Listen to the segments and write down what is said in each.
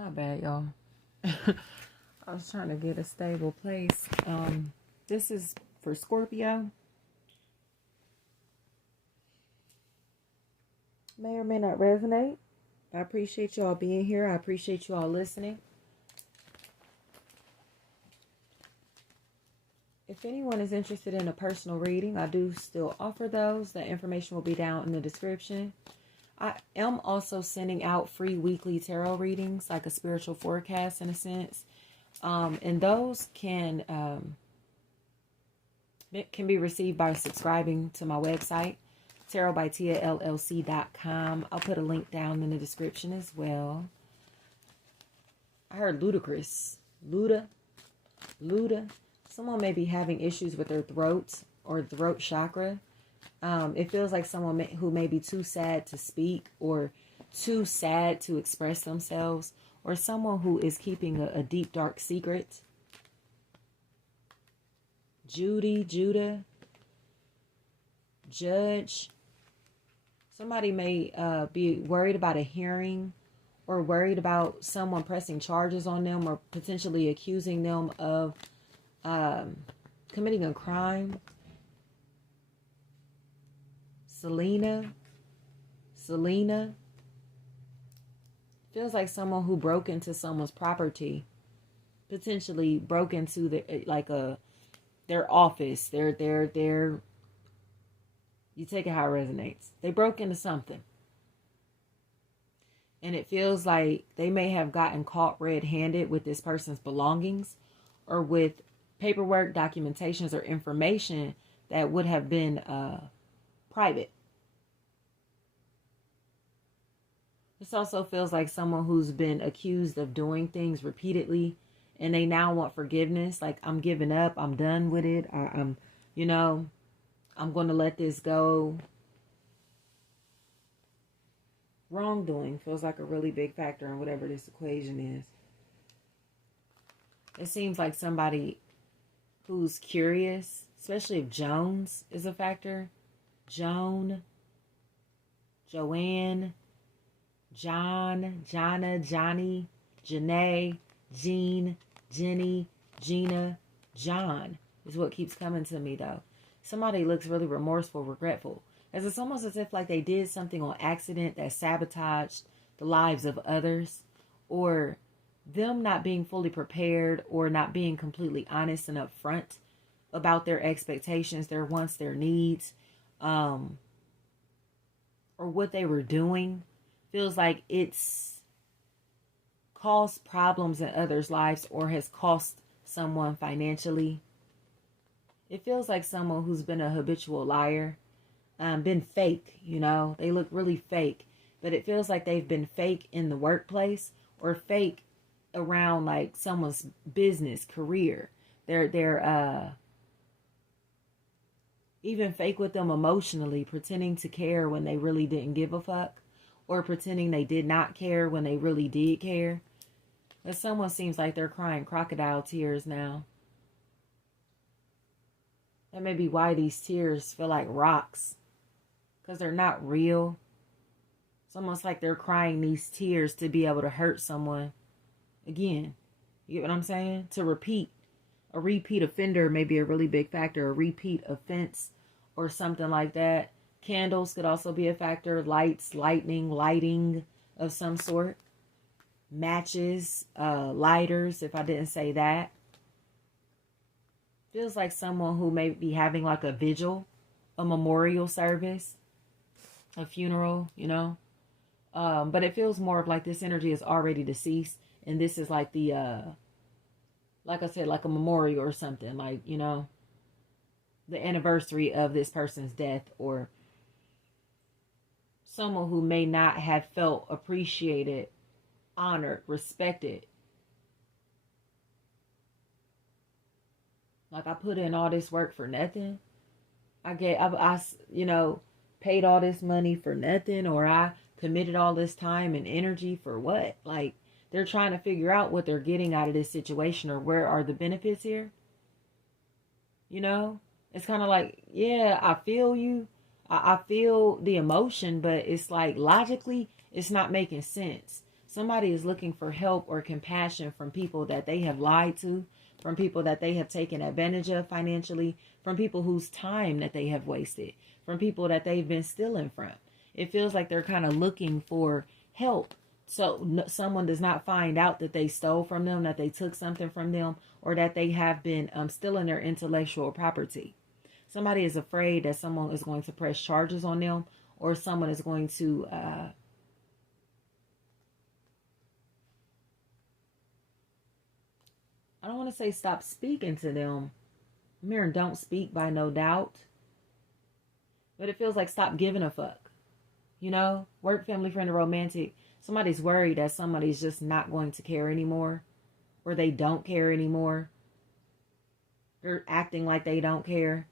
My bad, y'all. I was trying to get a stable place. This is for Scorpio. May or may not resonate. I appreciate y'all being here. I appreciate you all listening. If anyone is interested in a personal reading, I do still offer those. That information will be down in the description. I am also sending out free weekly tarot readings, like a spiritual forecast in a sense. And those can be received by subscribing to my website, tarotbytiallc.com. I'll put a link down in the description as well. I heard ludicrous. Luda. Someone may be having issues with their throat or throat chakra. It feels like someone who may be too sad to speak or too sad to express themselves, or someone who is keeping a deep, dark secret. Judah, Judge. Somebody may be worried about a hearing or worried about someone pressing charges on them or potentially accusing them of committing a crime. Selena. Feels like someone who broke into someone's property. Potentially broke into their office. Their you take it how it resonates. They broke into something. And it feels like they may have gotten caught red-handed with this person's belongings or with paperwork, documentations, or information that would have been private. This also feels like someone who's been accused of doing things repeatedly and they now want forgiveness. Like, I'm giving up. I'm done with it. I'm going to let this go. Wrongdoing feels like a really big factor in whatever this equation is. It seems like somebody who's curious, especially if Jones is a factor. Joanne, John, Jonna, Johnny, Janae, Jean, Jenny, Gina, John is what keeps coming to me though. Somebody looks really remorseful, regretful. It's almost as if like they did something on accident that sabotaged the lives of others, or them not being fully prepared or not being completely honest and upfront about their expectations, their wants, their needs, or what they were doing. Feels like it's caused problems in others' lives or has cost someone financially. It feels like someone who's been a habitual liar, been fake, they look really fake, but it feels like they've been fake in the workplace or fake around like someone's business, career. They're even fake with them emotionally, pretending to care when they really didn't give a fuck, or pretending they did not care when they really did care. But someone seems like they're crying crocodile tears now. That may be why these tears feel like rocks, because they're not real. It's almost like they're crying these tears to be able to hurt someone again. You get what I'm saying? To repeat. A repeat offender may be a really big factor. A repeat offense or something like that. Candles could also be a factor. Lights, lighting of some sort. Matches, lighters, if I didn't say that. Feels like someone who may be having like a vigil, a memorial service, a funeral, But it feels more of like this energy is already deceased. And this is like the, like I said, like a memorial or something. Like, the anniversary of this person's death, or someone who may not have felt appreciated, honored, respected. Like, I put in all this work for nothing. I paid all this money for nothing, or I committed all this time and energy for what? Like, they're trying to figure out what they're getting out of this situation, or where are the benefits here. It's kind of like, yeah, I feel you. I feel the emotion, but it's like logically, it's not making sense. Somebody is looking for help or compassion from people that they have lied to, from people that they have taken advantage of financially, from people whose time that they have wasted, from people that they've been stealing from. It feels like they're kind of looking for help. So someone does not find out that they stole from them, that they took something from them, or that they have been stealing their intellectual property. Somebody is afraid that someone is going to press charges on them, or someone is going to I don't want to say stop speaking to them. I'm hearing don't speak by no doubt. But it feels like stop giving a fuck. You know? Work, family, friend, or romantic. Somebody's worried that somebody's just not going to care anymore. Or they don't care anymore. They're acting like they don't care.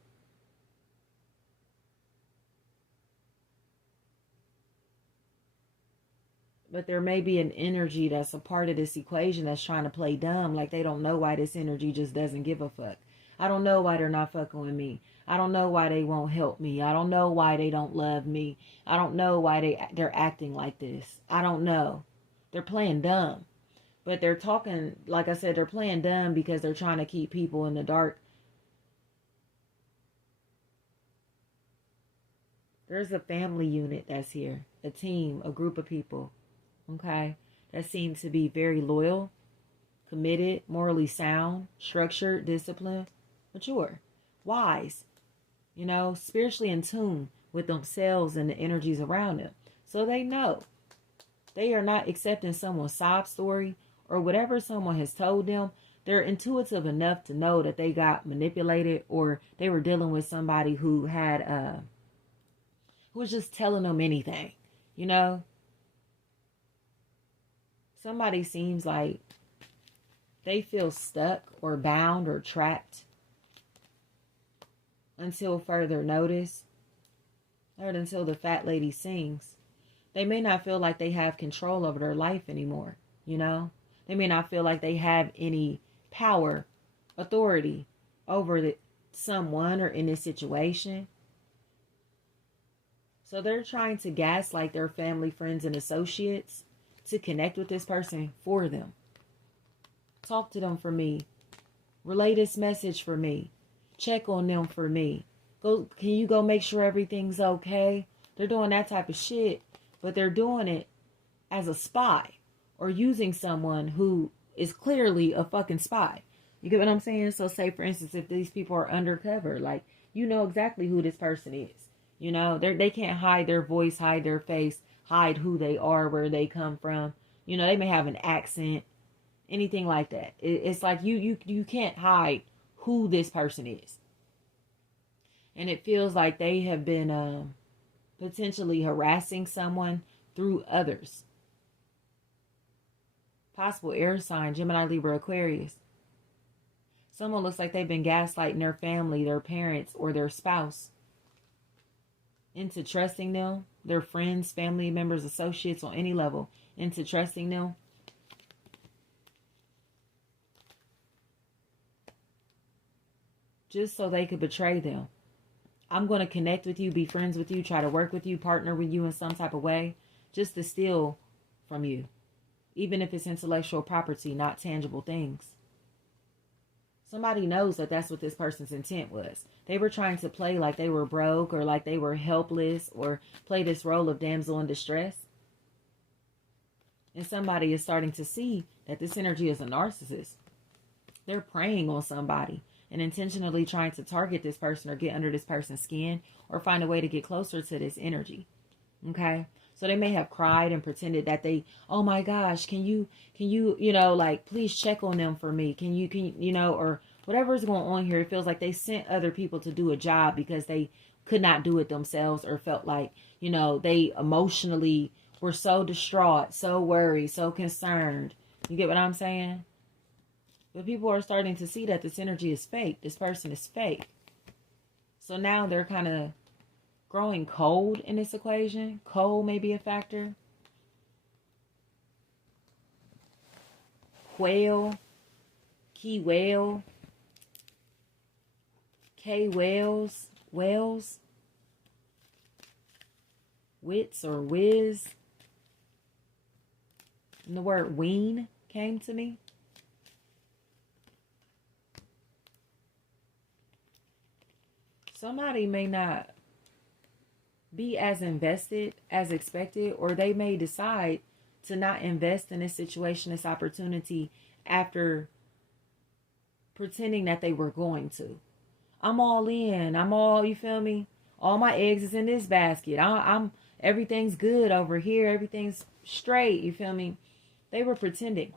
But there may be an energy that's a part of this equation that's trying to play dumb. Like they don't know why this energy just doesn't give a fuck. I don't know why they're not fucking with me. I don't know why they won't help me. I don't know why they don't love me. I don't know why they're acting like this. I don't know. They're playing dumb. But they're talking, like I said, they're playing dumb because they're trying to keep people in the dark. There's a family unit that's here. A team, a group of people. Okay, that seems to be very loyal, committed, morally sound, structured, disciplined, mature, wise, you know, spiritually in tune with themselves and the energies around them. So they know they are not accepting someone's sob story or whatever someone has told them. They're intuitive enough to know that they got manipulated or they were dealing with somebody who had, who was just telling them anything, you know. Somebody seems like they feel stuck or bound or trapped until further notice, or until the fat lady sings. They may not feel like they have control over their life anymore, you know? They may not feel like they have any power, authority over someone or in this situation. So they're trying to gaslight their family, friends, and associates to connect with this person for them. Talk to them for me. Relay this message for me. Check on them for me. Can you go make sure everything's okay? They're doing that type of shit, but they're doing it as a spy or using someone who is clearly a fucking spy. You get what I'm saying? So say, for instance, if these people are undercover, like, you know exactly who this person is. You know, they can't hide their voice, hide their face, hide who they are, where they come from. You know, they may have an accent, anything like that. It's like you can't hide who this person is. And it feels like they have been potentially harassing someone through others. Possible air sign, Gemini, Libra, Aquarius. Someone looks like they've been gaslighting their family, their parents, or their spouse into trusting them, their friends, family members, associates on any level, into trusting them. Just so they could betray them. I'm going to connect with you, be friends with you, try to work with you, partner with you in some type of way, just to steal from you. Even if it's intellectual property, not tangible things. Somebody knows that that's what this person's intent was. They were trying to play like they were broke or like they were helpless or play this role of damsel in distress. And somebody is starting to see that this energy is a narcissist. They're preying on somebody and intentionally trying to target this person or get under this person's skin or find a way to get closer to this energy. Okay? So they may have cried and pretended that they, oh my gosh, can you, you know, like, please check on them for me. Can you know, or whatever is going on here. It feels like they sent other people to do a job because they could not do it themselves or felt like, you know, they emotionally were so distraught, so worried, so concerned. You get what I'm saying? But people are starting to see that this energy is fake. This person is fake. So now they're kind of growing cold in this equation. Cold may be a factor. Whale. Key whale. K whales. Whales. Wits or whiz. And the word wean came to me. Somebody may not be as invested as expected, or they may decide to not invest in this situation, this opportunity, after pretending that they were going to. I'm all in. I'm all, you feel me? All my eggs is in this basket. I'm everything's good over here. Everything's straight. You feel me? They were pretending.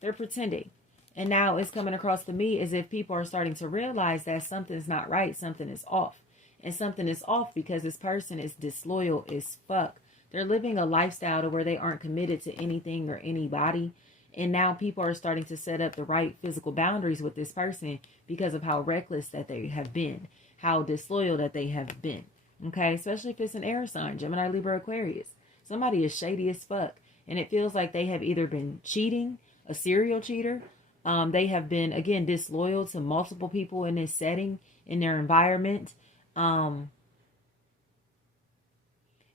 They're pretending. And now it's coming across to me as if people are starting to realize that something's not right. Something is off. And something is off because this person is disloyal as fuck. They're living a lifestyle to where they aren't committed to anything or anybody. And now people are starting to set up the right physical boundaries with this person because of how reckless that they have been. How disloyal that they have been. Okay? Especially if it's an air sign. Gemini, Libra, Aquarius. Somebody is shady as fuck. And it feels like they have either been cheating, a serial cheater. They have been, again, disloyal to multiple people in this setting, in their environment. And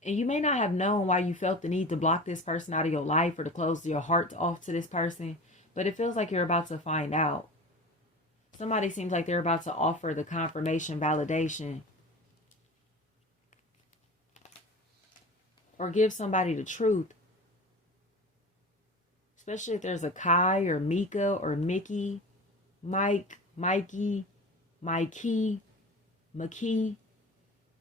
you may not have known why you felt the need to block this person out of your life or to close your heart off to this person. But it feels like you're about to find out. Somebody seems like they're about to offer the confirmation, validation. Or give somebody the truth. Especially if there's a Kai or Mika or Mickey, Mike, Mikey, Mikey, McKee,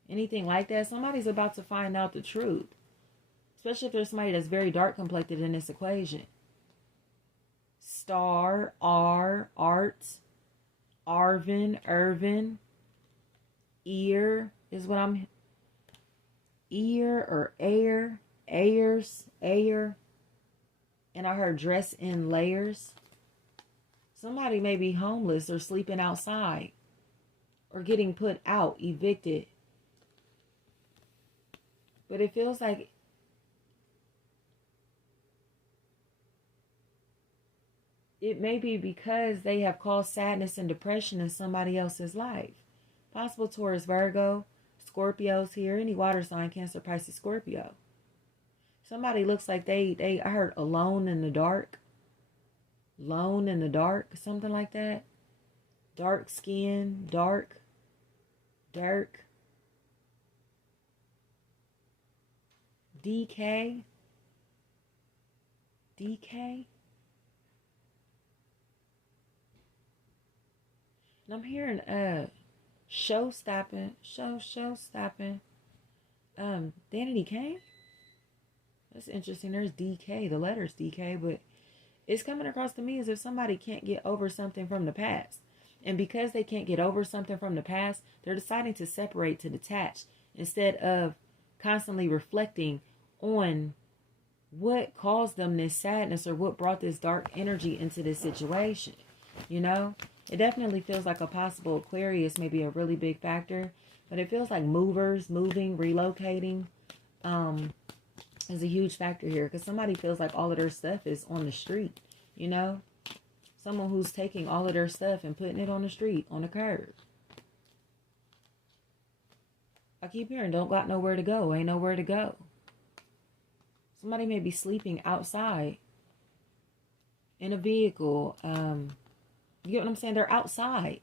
anything like that. Somebody's about to find out the truth. Especially if there's somebody that's very dark complected in this equation. Star, R, Art, Arvin, Irvin, Ear is what I'm... Ear or Air, Ayers, Ayer. And I heard dress in layers. Somebody may be homeless or sleeping outside. Or getting put out, evicted. But it feels like it may be because they have caused sadness and depression in somebody else's life. Possible Taurus, Virgo, Scorpios here. Any water sign, Cancer, Pisces, Scorpio. Somebody looks like I heard alone in the dark. Lone in the dark, something like that. Dark skin, dark. DK. And I'm hearing show stopping. Danity Kane. That's interesting. There's DK. The letter's DK, but it's coming across to me as if somebody can't get over something from the past. And because they can't get over something from the past, they're deciding to separate, to detach, instead of constantly reflecting on what caused them this sadness or what brought this dark energy into this situation. You know, it definitely feels like a possible Aquarius may be a really big factor, but it feels like movers, moving, relocating, is a huge factor here, because somebody feels like all of their stuff is on the street, you know? Someone who's taking all of their stuff and putting it on the street, on the curb. I keep hearing, don't got nowhere to go, ain't nowhere to go. Somebody may be sleeping outside in a vehicle. You get what I'm saying? They're outside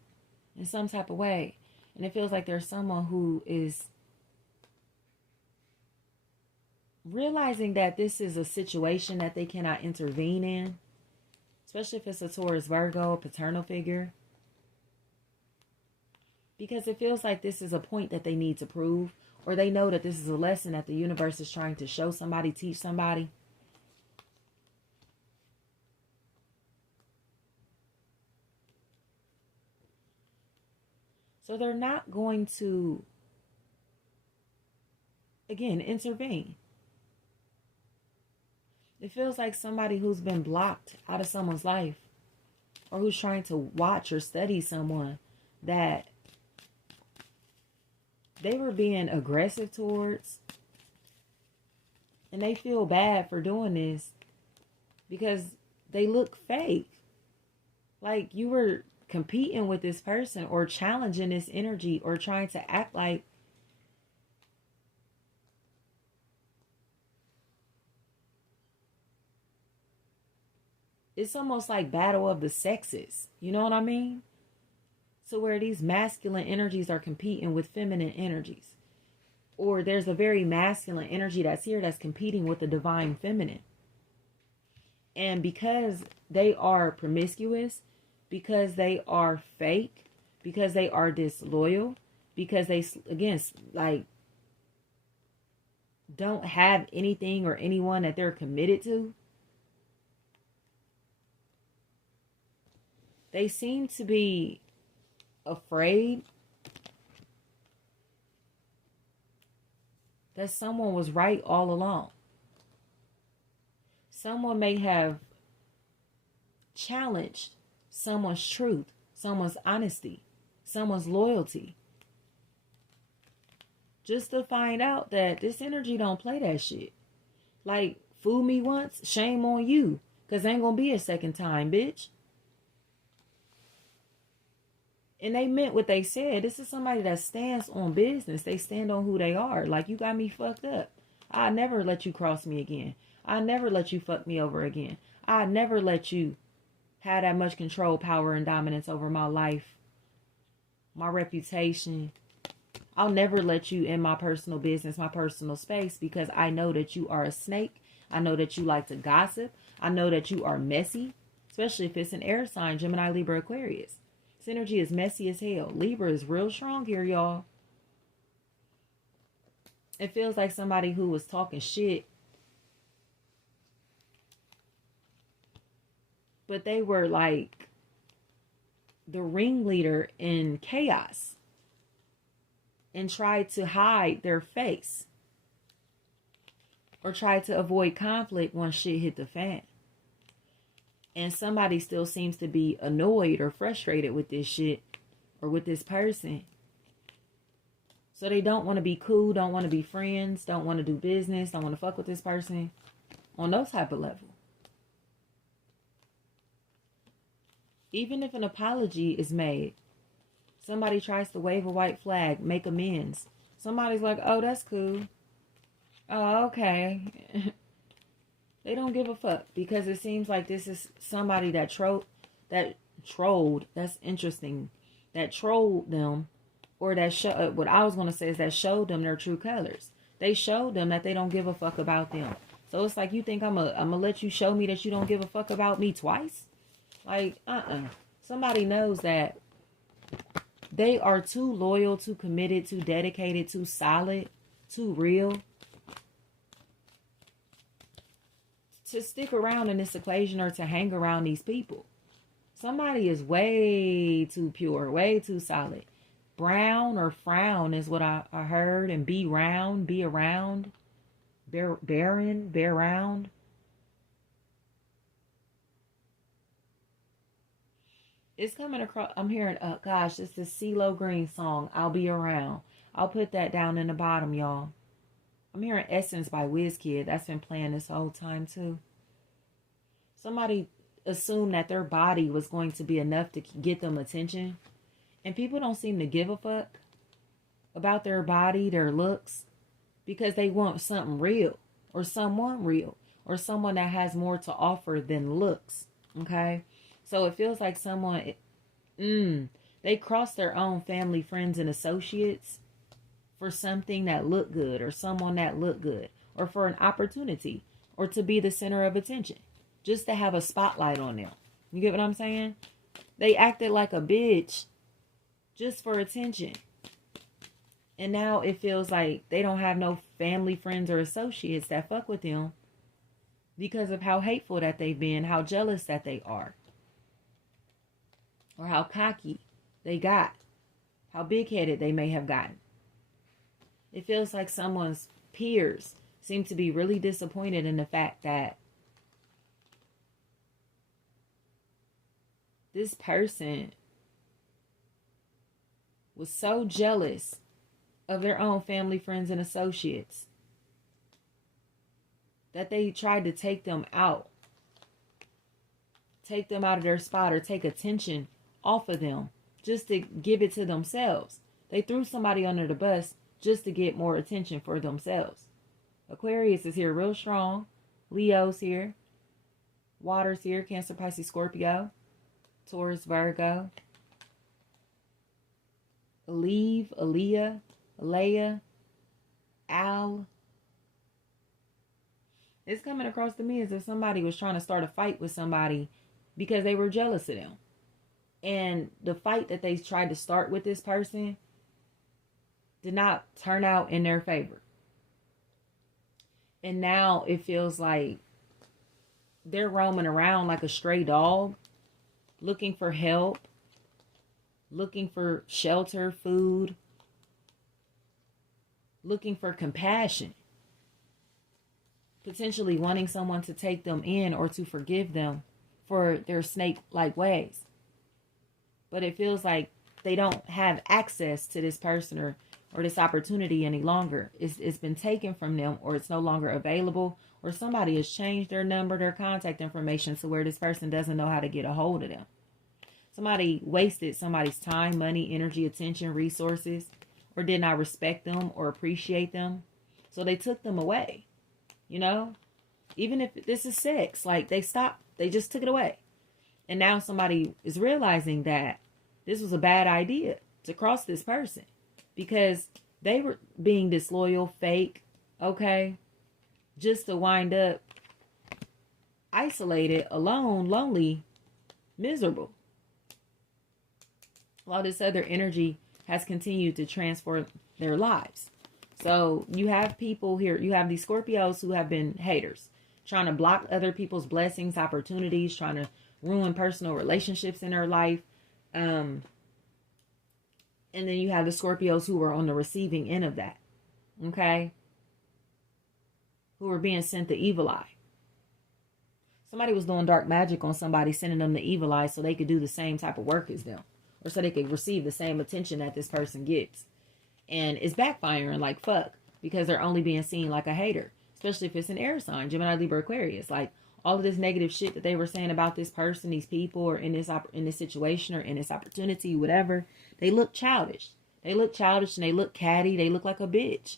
in some type of way. And it feels like there's someone who is realizing that this is a situation that they cannot intervene in, especially if it's a Taurus, Virgo, a paternal figure, because it feels like this is a point that they need to prove, or they know that this is a lesson that the universe is trying to show somebody, teach somebody. So they're not going to, again, intervene. It feels like somebody who's been blocked out of someone's life, or who's trying to watch or study someone that they were being aggressive towards, and they feel bad for doing this because they look fake. Like you were competing with this person or challenging this energy or trying to act like it's almost like battle of the sexes. You know what I mean? So where these masculine energies are competing with feminine energies. Or there's a very masculine energy that's here that's competing with the divine feminine. And because they are promiscuous, because they are fake, because they are disloyal, because they, again, like, don't have anything or anyone that they're committed to, they seem to be afraid that someone was right all along. Someone may have challenged someone's truth, someone's honesty, someone's loyalty, just to find out that this energy don't play that shit. Like, fool me once, shame on you, because ain't gonna be a second time, bitch. And they meant what they said. This is somebody that stands on business. They stand on who they are. Like, you got me fucked up. I'll never let you cross me again. I'll never let you fuck me over again. I'll never let you have that much control, power, and dominance over my life, my reputation. I'll never let you in my personal business, my personal space, because I know that you are a snake. I know that you like to gossip. I know that you are messy, especially if it's an air sign, Gemini, Libra, Aquarius. This energy is messy as hell. Libra is real strong here, y'all. It feels like somebody who was talking shit, but they were like the ringleader in chaos and tried to hide their face or tried to avoid conflict once shit hit the fan. And somebody still seems to be annoyed or frustrated with this shit or with this person. So they don't want to be cool, don't want to be friends, don't want to do business, don't want to fuck with this person on those type of level. Even if an apology is made, somebody tries to wave a white flag, make amends. Somebody's like, oh, that's cool. Oh, okay. They don't give a fuck because it seems like this is somebody that trolled, that's interesting, that trolled them, or that what I was going to say is that showed them their true colors. They showed them that they don't give a fuck about them. So it's like, you think I'm going to let you show me that you don't give a fuck about me twice? Like, Somebody knows that they are too loyal, too committed, too dedicated, too solid, too real to stick around in this equation or to hang around these people. Somebody is way too pure, way too solid. Brown or frown is what I heard. And be round, be around. Barren, bear round. It's coming across. I'm hearing, oh gosh, it's the Cee-Lo Green song, I'll Be Around. I'll put that down in the bottom, y'all. I'm hearing Essence by WizKid. That's been playing this whole time too. Somebody assumed that their body was going to be enough to get them attention. And people don't seem to give a fuck about their body, their looks, because they want something real or someone real or someone that has more to offer than looks. Okay? So it feels like someone, they cross their own family, friends, and associates for something that looked good or someone that looked good or for an opportunity or to be the center of attention, just to have a spotlight on them. You get what I'm saying? They acted like a bitch just for attention. And now it feels like they don't have no family, friends, or associates that fuck with them because of how hateful that they've been, how jealous that they are, or how cocky they got, how big-headed they may have gotten. It feels like someone's peers seem to be really disappointed in the fact that this person was so jealous of their own family, friends, and associates that they tried to take them out of their spot or take attention off of them just to give it to themselves. They threw somebody under the bus just to get more attention for themselves. Aquarius is here real strong. Leo's here. Waters here, Cancer, Pisces, Scorpio, Taurus, Virgo. Aleve, Aaliyah, Alea, Al. It's coming across to me as if somebody was trying to start a fight with somebody because they were jealous of them. And the fight that they tried to start with this person did not turn out in their favor. And now it feels like they're roaming around like a stray dog, looking for help, looking for shelter, food, looking for compassion, potentially wanting someone to take them in or to forgive them for their snake-like ways. But it feels like they don't have access to this person or this opportunity any longer. It's been taken from them, or it's no longer available, or somebody has changed their number, their contact information to where this person doesn't know how to get a hold of them. Somebody wasted somebody's time, money, energy, attention, resources, or did not respect them or appreciate them. So they took them away, you know? Even if this is sex, like they just took it away. And now somebody is realizing that this was a bad idea to cross this person because they were being disloyal, fake, okay? Just to wind up isolated, alone, lonely, miserable. While this other energy has continued to transform their lives. So you have people here, you have these Scorpios who have been haters, trying to block other people's blessings, opportunities, trying to ruin personal relationships in their life. And then you have the Scorpios who are on the receiving end of that. Okay? Who are being sent the evil eye. Somebody was doing dark magic on somebody, sending them the evil eye so they could do the same type of work as them. Or so they could receive the same attention that this person gets. And it's backfiring like fuck. Because they're only being seen like a hater. Especially if it's an air sign. Gemini, Libra, Aquarius. Like all of this negative shit that they were saying about this person, these people, or in this situation, or in this opportunity, whatever. They look childish. They look childish and they look catty. They look like a bitch.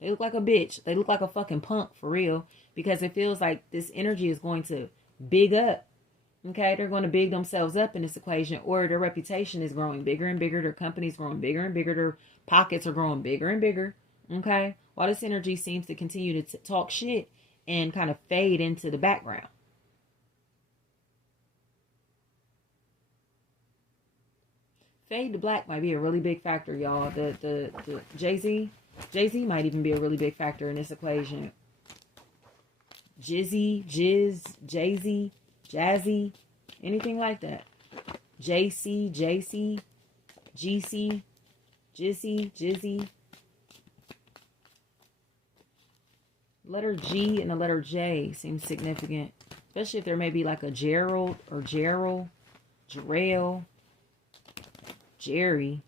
They look like a bitch. They look like a fucking punk for real. Because it feels like this energy is going to big up. Okay, they're going to big themselves up in this equation, or their reputation is growing bigger and bigger. Their company's growing bigger and bigger. Their pockets are growing bigger and bigger. Okay, while this energy seems to continue to talk shit and kind of fade into the background. Fade to black might be a really big factor, y'all. The Jay-Z might even be a really big factor in this equation. Jizzy, Jay-Z, Jazzy, anything like that. JC, GC, Jizzy. Letter G and the letter J seems significant. Especially if there may be like a Gerald or Gerald, Jarrell, Jerry.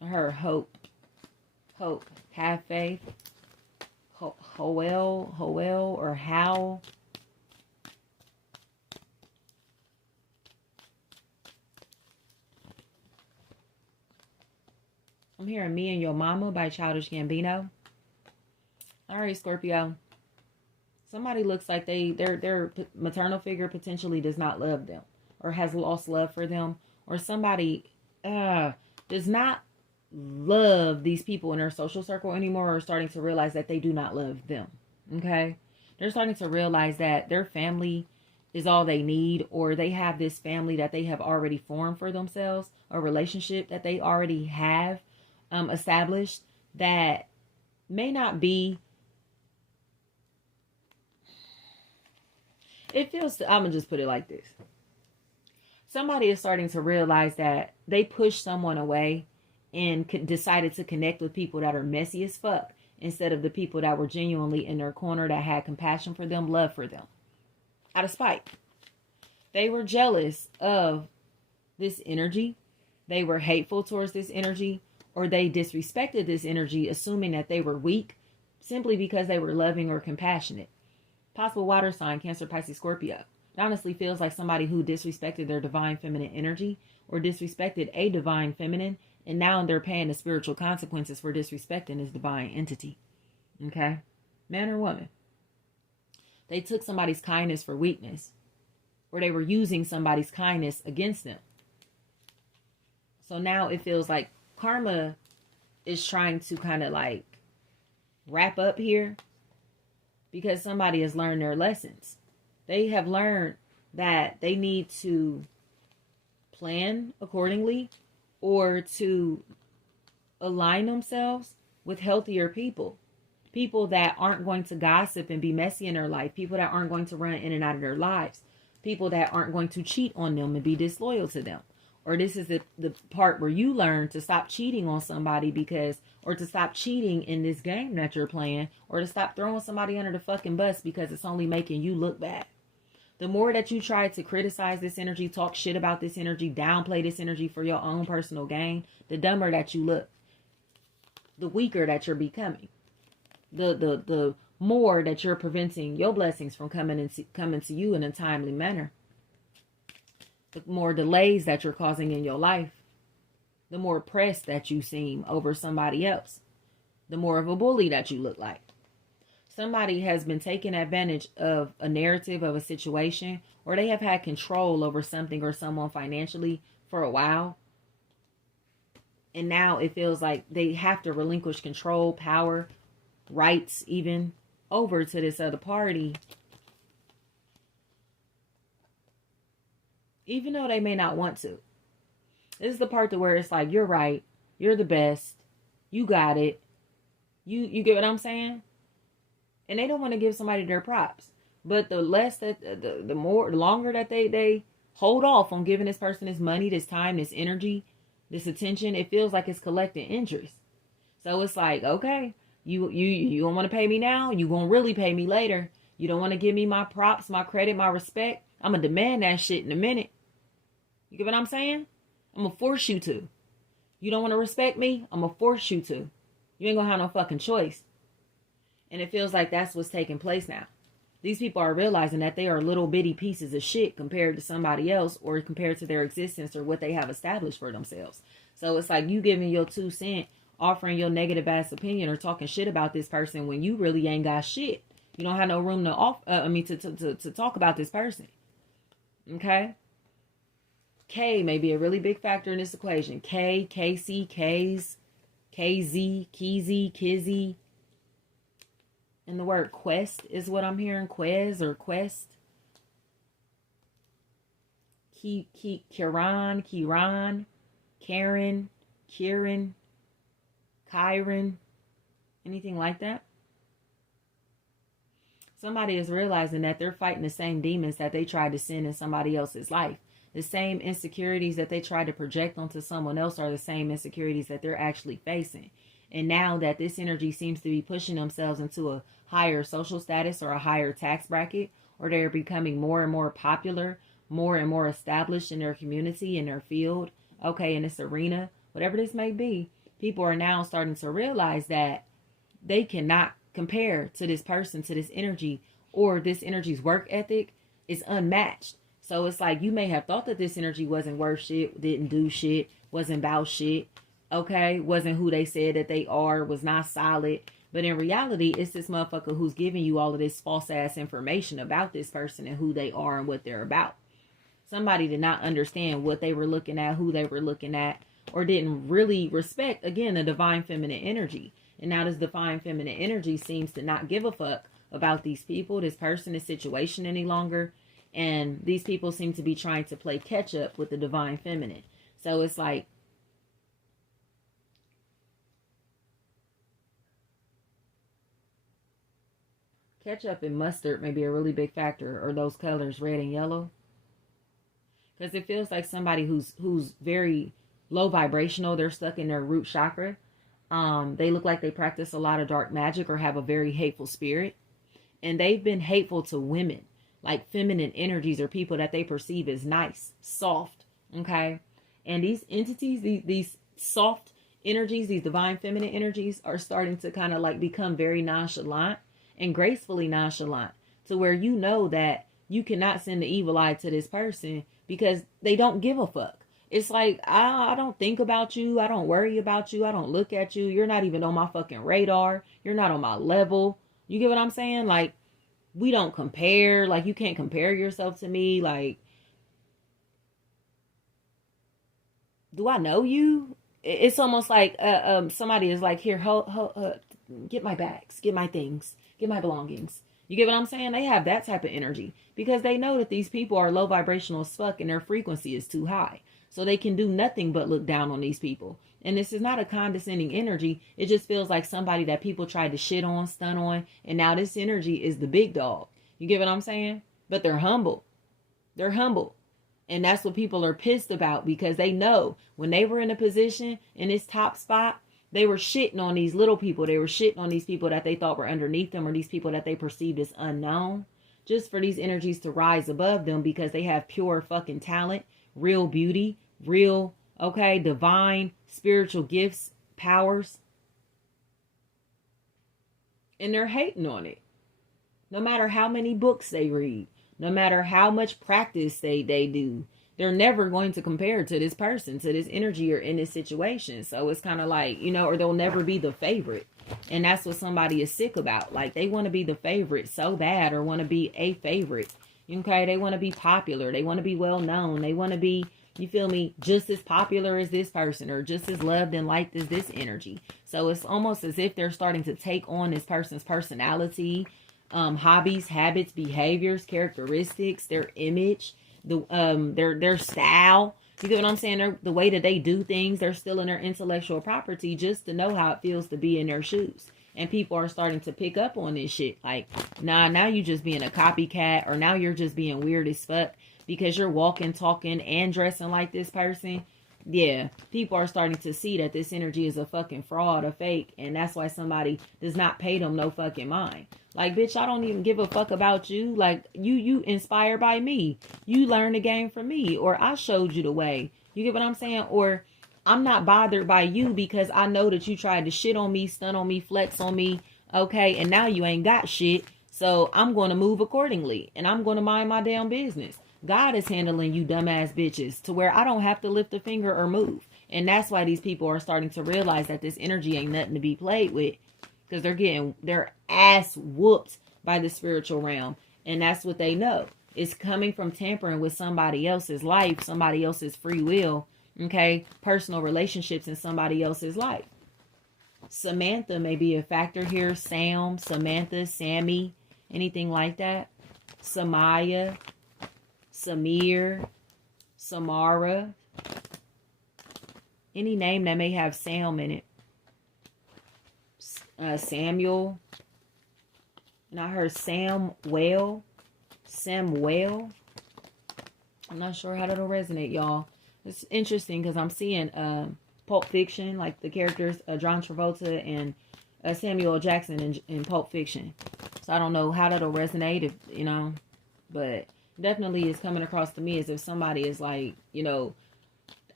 I heard hope, have faith. Hoel or How. I'm hearing Me and Your Mama by Childish Gambino. Alright, Scorpio. Somebody looks like their maternal figure potentially does not love them, or has lost love for them, or somebody does not love these people in their social circle anymore, or starting to realize that they do not love them. Okay? They're starting to realize that their family is all they need, or they have this family that they have already formed for themselves, a relationship that they already have established that may not be. It feels, I'm going to just put it like this. Somebody is starting to realize that they pushed someone away and decided to connect with people that are messy as fuck instead of the people that were genuinely in their corner, that had compassion for them, love for them. Out of spite. They were jealous of this energy. They were hateful towards this energy, or they disrespected this energy, assuming that they were weak simply because they were loving or compassionate. Possible water sign, Cancer, Pisces, Scorpio. It honestly feels like somebody who disrespected their divine feminine energy, or disrespected a divine feminine, and now they're paying the spiritual consequences for disrespecting this divine entity. Okay? Man or woman. They took somebody's kindness for weakness, or they were using somebody's kindness against them. So now it feels like karma is trying to kind of like wrap up here, because somebody has learned their lessons. They have learned that they need to plan accordingly, or to align themselves with healthier people. People that aren't going to gossip and be messy in their life. People that aren't going to run in and out of their lives. People that aren't going to cheat on them and be disloyal to them. Or this is the part where you learn to stop cheating on somebody because, or to stop cheating in this game that you're playing, or to stop throwing somebody under the fucking bus because it's only making you look bad. The more that you try to criticize this energy, talk shit about this energy, downplay this energy for your own personal gain, the dumber that you look, the weaker that you're becoming, the more that you're preventing your blessings from coming to you in a timely manner. The more delays that you're causing in your life, the more pressed that you seem over somebody else, the more of a bully that you look like. Somebody has been taking advantage of a narrative of a situation, or they have had control over something or someone financially for a while. And now it feels like they have to relinquish control, power, rights even, over to this other party. Even though they may not want to. This is the part to where it's like, you're right. You're the best. You got it. You get what I'm saying? And they don't want to give somebody their props. But the less that, the longer that they hold off on giving this person this money, this time, this energy, this attention, it feels like it's collecting interest. So it's like, okay, you don't want to pay me now. You won't really pay me later. You don't want to give me my props, my credit, my respect. I'm going to demand that shit in a minute. You get what I'm saying? I'm going to force you to. You don't want to respect me? I'm going to force you to. You ain't going to have no fucking choice. And it feels like that's what's taking place now. These people are realizing that they are little bitty pieces of shit compared to somebody else, or compared to their existence or what they have established for themselves. So it's like you giving your 2 cents, offering your negative ass opinion or talking shit about this person when you really ain't got shit. You don't have no room to talk about this person. Okay? K may be a really big factor in this equation. K, KC, K's, KZ, Keezy, Kizzy. And the word quest is what I'm hearing. Quez or quest. Kiran, Karen, Kieran, Kyron. Anything like that? Somebody is realizing that they're fighting the same demons that they tried to send in somebody else's life. The same insecurities that they tried to project onto someone else are the same insecurities that they're actually facing. And now that this energy seems to be pushing themselves into a higher social status or a higher tax bracket, or they're becoming more and more popular, more and more established in their community, in their field, okay, in this arena, whatever this may be, people are now starting to realize that they cannot compare to this person, to this energy, or this energy's work ethic is unmatched. So it's like you may have thought that this energy wasn't worth shit, didn't do shit, wasn't about shit, okay, wasn't who they said that they are, was not solid. But in reality, it's this motherfucker who's giving you all of this false ass information about this person and who they are and what they're about. Somebody did not understand what they were looking at, who they were looking at, or didn't really respect, again, the divine feminine energy. And now this divine feminine energy seems to not give a fuck about these people, this person, this situation any longer. And these people seem to be trying to play catch up with the divine feminine. So it's like, ketchup and mustard may be a really big factor, or those colors, red and yellow. Because it feels like somebody who's very low vibrational. They're stuck in their root chakra. They look like they practice a lot of dark magic or have a very hateful spirit. And they've been hateful to women, like feminine energies or people that they perceive as nice, soft, okay? And these entities, these soft energies, these divine feminine energies are starting to kind of like become very nonchalant and gracefully nonchalant, to where you know that you cannot send the evil eye to this person because they don't give a fuck. It's like, I don't think about you. I don't worry about you. I don't look at you. You're not even on my fucking radar. You're not on my level. You get what I'm saying? Like, we don't compare. Like, you can't compare yourself to me. Like, do I know you? It's almost like somebody is like, here, get my bags, get my things, get my belongings. You get what I'm saying? They have that type of energy because they know that these people are low vibrational as fuck and their frequency is too high. So they can do nothing but look down on these people. And this is not a condescending energy. It just feels like somebody that people tried to shit on, stun on. And now this energy is the big dog. You get what I'm saying? But they're humble. They're humble. And that's what people are pissed about because they know when they were in a position in this top spot, they were shitting on these little people. They were shitting on these people that they thought were underneath them or these people that they perceived as unknown. Just for these energies to rise above them because they have pure fucking talent, real beauty, real, okay, divine, spiritual gifts, powers. And they're hating on it. No matter how many books they read, no matter how much practice they do, they're never going to compare to this person, to this energy or in this situation. So it's kind of like, you know, or they'll never be the favorite. And that's what somebody is sick about. Like, they want to be the favorite so bad or want to be a favorite. Okay, they want to be popular. They want to be well known. They want to be, you feel me, just as popular as this person or just as loved and liked as this energy. So it's almost as if they're starting to take on this person's personality, hobbies, habits, behaviors, characteristics, their image, their style. You get what I'm saying? The way that they do things, they're still in their intellectual property just to know how it feels to be in their shoes. And people are starting to pick up on this shit. Like, nah, now you just being a copycat, or now you're just being weird as fuck because you're walking, talking, and dressing like this person. Yeah, people are starting to see that this energy is a fucking fraud, a fake, and that's why somebody does not pay them no fucking mind. Like, bitch, I don't even give a fuck about you. Like, you inspired by me. You learned the game from me, or I showed you the way. You get what I'm saying? Or I'm not bothered by you because I know that you tried to shit on me, stun on me, flex on me, okay, and now you ain't got shit, so I'm going to move accordingly, and I'm going to mind my damn business. God is handling you dumbass bitches to where I don't have to lift a finger or move. And that's why these people are starting to realize that this energy ain't nothing to be played with. Because they're getting their ass whooped by the spiritual realm. And that's what they know. It's coming from tampering with somebody else's life, somebody else's free will, okay? Personal relationships in somebody else's life. Samantha may be a factor here. Sam, Samantha, Sammy, anything like that. Samaya, Samir, Samara, any name that may have Sam in it. Samuel, and I heard Samuel. I'm not sure how that'll resonate, y'all. It's interesting because I'm seeing Pulp Fiction, like the characters John Travolta and Samuel Jackson in Pulp Fiction. So I don't know how that'll resonate, if you know, but definitely is coming across to me as if somebody is like, you know,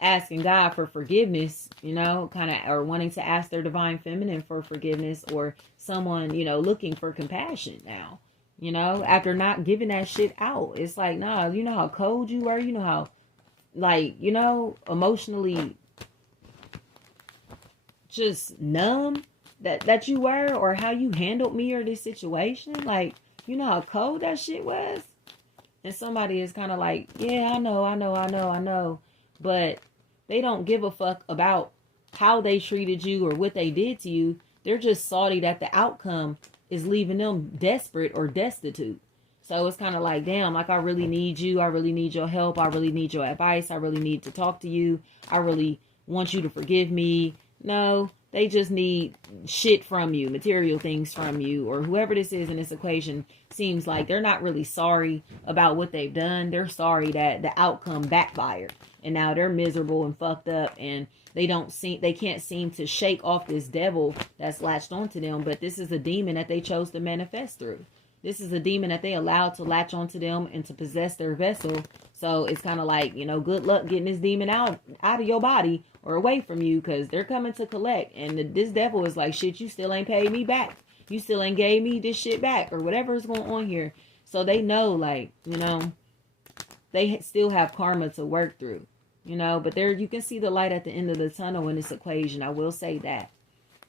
asking God for forgiveness, you know, kind of, or wanting to ask their divine feminine for forgiveness, or someone, you know, looking for compassion now, you know, after not giving that shit out. It's like, nah, you know how cold you were, you know how, like, you know, emotionally just numb that you were, or how you handled me or this situation. Like, you know how cold that shit was. And somebody is kind of like, yeah, I know. But they don't give a fuck about how they treated you or what they did to you. They're just salty that the outcome is leaving them desperate or destitute. So it's kind of like, damn, like, I really need you. I really need your help. I really need your advice. I really need to talk to you. I really want you to forgive me. No, they just need shit from you, material things from you, or whoever this is in this equation. Seems like they're not really sorry about what they've done. They're sorry that the outcome backfired, and now they're miserable and fucked up, and they can't seem to shake off this devil that's latched onto them. But this is a demon that they chose to manifest through. This is a demon that they allowed to latch onto them and to possess their vessel. So it's kind of like, you know, good luck getting this demon out of your body or away from you, because they're coming to collect. And this devil is like, shit, you still ain't paid me back. You still ain't gave me this shit back, or whatever is going on here. So they know, like, you know, they still have karma to work through, you know, but there you can see the light at the end of the tunnel in this equation. I will say that.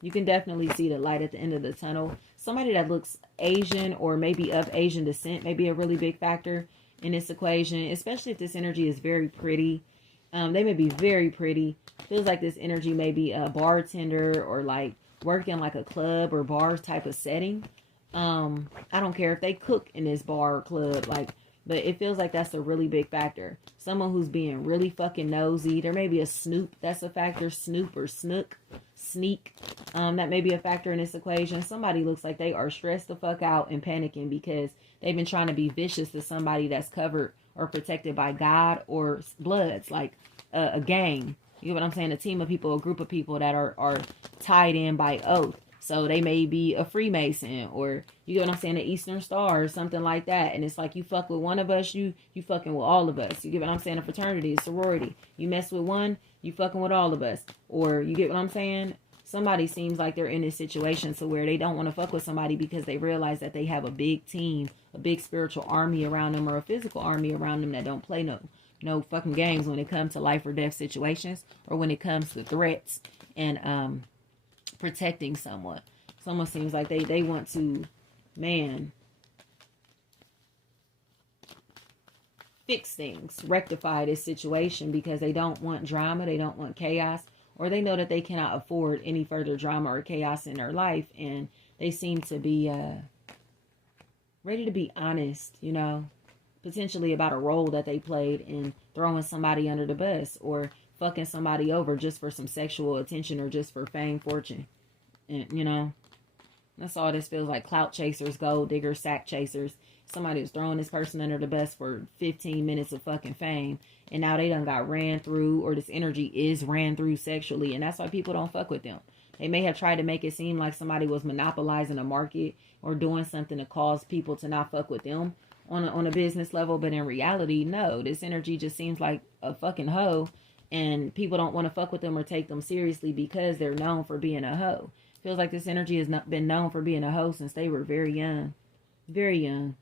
You can definitely see the light at the end of the tunnel. Somebody that looks Asian or maybe of Asian descent may be a really big factor in this equation, especially if this energy is very pretty. They may be very pretty. Feels like this energy may be a bartender or like working like a club or bar type of setting. I don't care if they cook in this bar or club, like, but it feels like that's a really big factor. Someone who's being really fucking nosy. There may be a snoop that's a factor. Snoop or snook. Sneak. That may be a factor in this equation. Somebody looks like they are stressed the fuck out and panicking because they've been trying to be vicious to somebody that's covered or protected by God or bloods, like a gang. You know what I'm saying? A team of people, a group of people that are tied in by oath. So they may be a Freemason, or you get what I'm saying, an Eastern Star or something like that. And it's like, you fuck with one of us, you fucking with all of us. You get what I'm saying? A fraternity, a sorority. You mess with one, you fucking with all of us. Or you get what I'm saying? Somebody seems like they're in this situation so where they don't want to fuck with somebody because they realize that they have a big team, a big spiritual army around them, or a physical army around them that don't play no fucking games when it comes to life or death situations, or when it comes to threats and protecting someone. Someone seems like they want to, man, fix things, rectify this situation because they don't want drama, they don't want chaos, or they know that they cannot afford any further drama or chaos in their life, and they seem to be ready to be honest, you know, potentially about a role that they played in throwing somebody under the bus or fucking somebody over just for some sexual attention or just for fame, fortune. And, you know, that's all this feels like. Clout chasers, gold diggers, sack chasers. Somebody was throwing this person under the bus for 15 minutes of fucking fame. And now they done got ran through, or this energy is ran through sexually. And that's why people don't fuck with them. They may have tried to make it seem like somebody was monopolizing a market or doing something to cause people to not fuck with them on a business level. But in reality, no. This energy just seems like a fucking hoe. And people don't want to fuck with them or take them seriously because they're known for being a hoe. Feels like this energy has not been known for being a hoe since they were very young. Very young.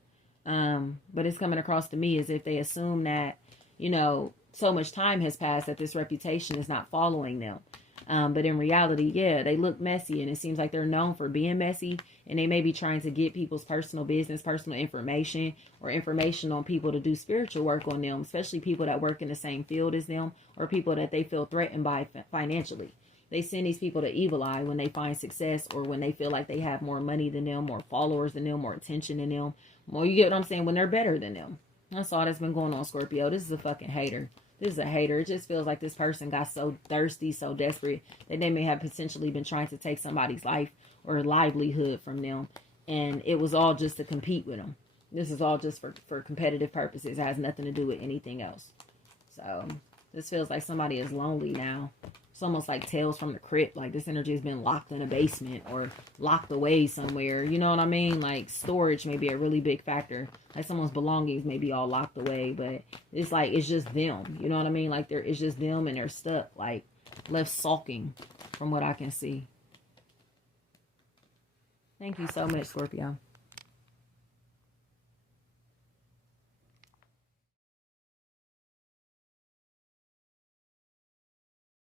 But it's coming across to me as if they assume that, you know, so much time has passed that this reputation is not following them. But in reality, yeah, they look messy, and it seems like they're known for being messy, and they may be trying to get people's personal business, personal information, or information on people to do spiritual work on them, especially people that work in the same field as them, or people that they feel threatened by financially. They send these people to evil eye when they find success, or when they feel like they have more money than them, more followers than them, more attention than them. More, you get what I'm saying, when they're better than them. That's all that's been going on, Scorpio. This is a fucking hater. This is a hater. It just feels like this person got so thirsty, so desperate, that they may have potentially been trying to take somebody's life or livelihood from them. And it was all just to compete with them. This is all just for competitive purposes. It has nothing to do with anything else. So this feels like somebody is lonely now. It's almost like Tales from the Crypt. Like this energy has been locked in a basement or locked away somewhere. You know what I mean? Like storage may be a really big factor. Like someone's belongings may be all locked away, but it's like, it's just them. You know what I mean? Like it's just them and they're stuck, like left sulking from what I can see. Thank you so much, Scorpio.